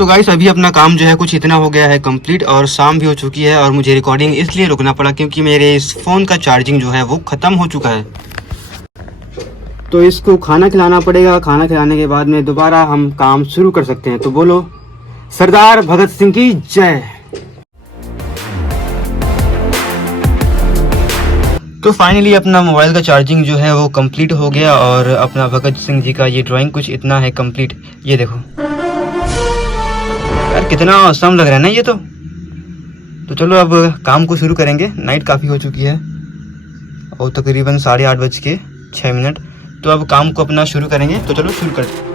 तो गाइस अभी अपना काम जो है कुछ इतना हो गया है कंप्लीट और शाम भी हो चुकी है और मुझे रिकॉर्डिंग इसलिए रुकना पड़ा क्योंकि मेरे इस फ़ोन का चार्जिंग जो है वो ख़त्म हो चुका है। तो इसको खाना खिलाना पड़ेगा, खाना खिलाने के बाद में दोबारा हम काम शुरू कर सकते हैं। तो बोलो सरदार भगत सिंह की जय। तो फाइनली अपना मोबाइल का चार्जिंग जो है वो कंप्लीट हो गया और अपना भगत सिंह जी का ये ड्राइंग कुछ इतना है कंप्लीट। ये देखो यार कितना औसम लग रहा है ना ये तो चलो अब काम को शुरू करेंगे। नाइट काफ़ी हो चुकी है और तकरीबन 8:30 बज के 6 मिनट। तो अब काम को अपना शुरू करेंगे। तो चलो शुरू करते हैं।